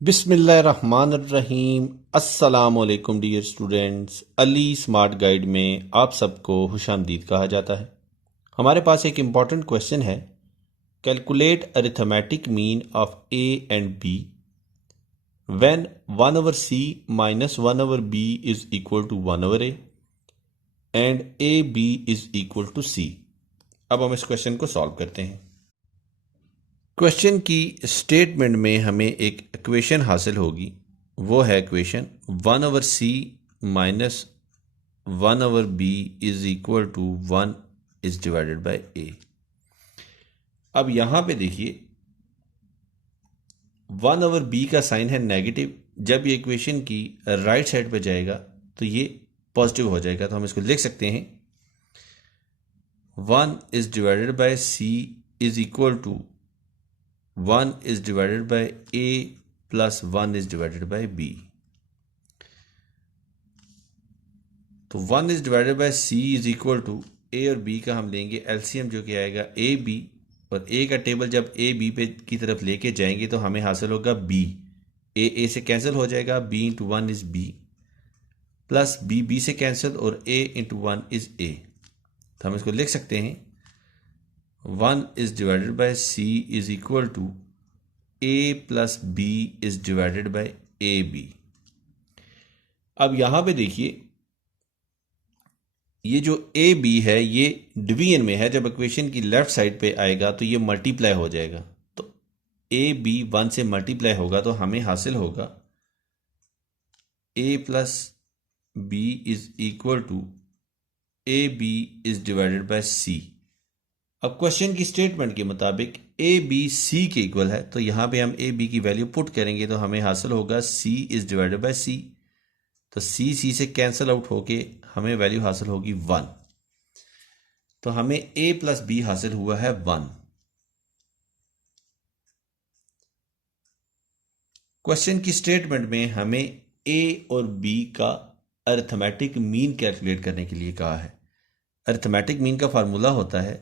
बिस्मिल्लाहिर्रहमानिर्रहीम। अस्सलामुअलैकुम dear students, Ali smart guide में आप सबको खुशामदीद कहा जाता है। हमारे पास एक इम्पॉर्टेंट क्वेश्चन है, calculate arithmetic mean of a and b when 1/c minus 1/b is equal to 1/a and a b is equal to c। अब हम इस क्वेश्चन को सॉल्व करते हैं। क्वेश्चन की स्टेटमेंट में हमें एक इक्वेशन हासिल होगी, वो है equation 1/c minus 1/b is equal to 1 is divided by a। अब यहां पे देखिए 1/b का साइन है नेगेटिव। जब ये इक्वेशन की राइट साइड पे जाएगा तो ये पॉजिटिव हो जाएगा, तो हम इसको लिख सकते हैं 1 is divided by c is equal to 1 is divided by a plus 1 is divided by b। तो 1 is divided by c is equal to a और b का हम लेंगे एलसीएम, जो कि आएगा a b, और a का टेबल जब a b पे की तरफ लेके जाएंगे तो हमें हासिल होगा b। a से कैंसिल हो जाएगा, b into 1 is b plus b से कैंसिल और a इंटू 1 इज a। तो हम इसको लिख सकते हैं 1 is divided by c is equal to a plus b is divided by ab। अब यहां पे देखिए ये जो ए बी है ये डिवीजन में है। जब इक्वेशन की लेफ्ट साइड पे आएगा तो ये मल्टीप्लाई हो जाएगा, तो ए बी 1 से मल्टीप्लाई होगा तो हमें हासिल होगा a plus b is equal to a b is divided by c। अब क्वेश्चन की स्टेटमेंट के मुताबिक ए बी सी के इक्वल है, तो यहां पे हम ए बी की वैल्यू पुट करेंगे तो हमें हासिल होगा सी इज डिवाइडेड बाय सी। तो सी से कैंसिल आउट होके हमें वैल्यू हासिल होगी 1। तो हमें ए प्लस बी हासिल हुआ है 1। क्वेश्चन की स्टेटमेंट में हमें ए और बी का अरिथमेटिक मीन कैलकुलेट करने के लिए कहा है। अरिथमेटिक मीन का फार्मूला होता है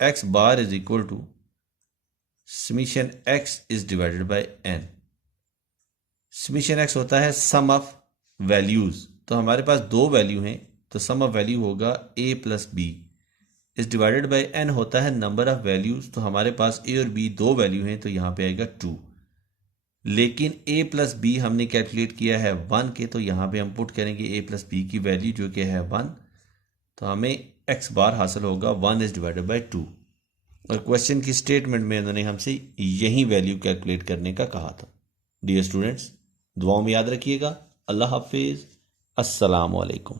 x bar is equal to summation x is divided by n। Summation x होता है सम ऑफ वैल्यूज, तो हमारे पास दो वैल्यू हैं तो सम ऑफ वैल्यू होगा a plus b is divided by n होता है नंबर ऑफ वैल्यूज। तो हमारे पास a और b दो वैल्यू हैं तो यहां पे आएगा 2, लेकिन a प्लस बी हमने कैलकुलेट किया है 1 के, तो यहां पे हम पुट करेंगे a प्लस बी की वैल्यू जो कि है 1। तो हमें x बार हासिल होगा 1 इज डिवाइडेड बाय 2, और क्वेश्चन की स्टेटमेंट में उन्होंने हमसे यही वैल्यू कैलकुलेट करने का कहा था। डियर स्टूडेंट्स, दुआओं में याद रखिएगा। अल्लाह हाफिज, अस्सलाम वालेकुम।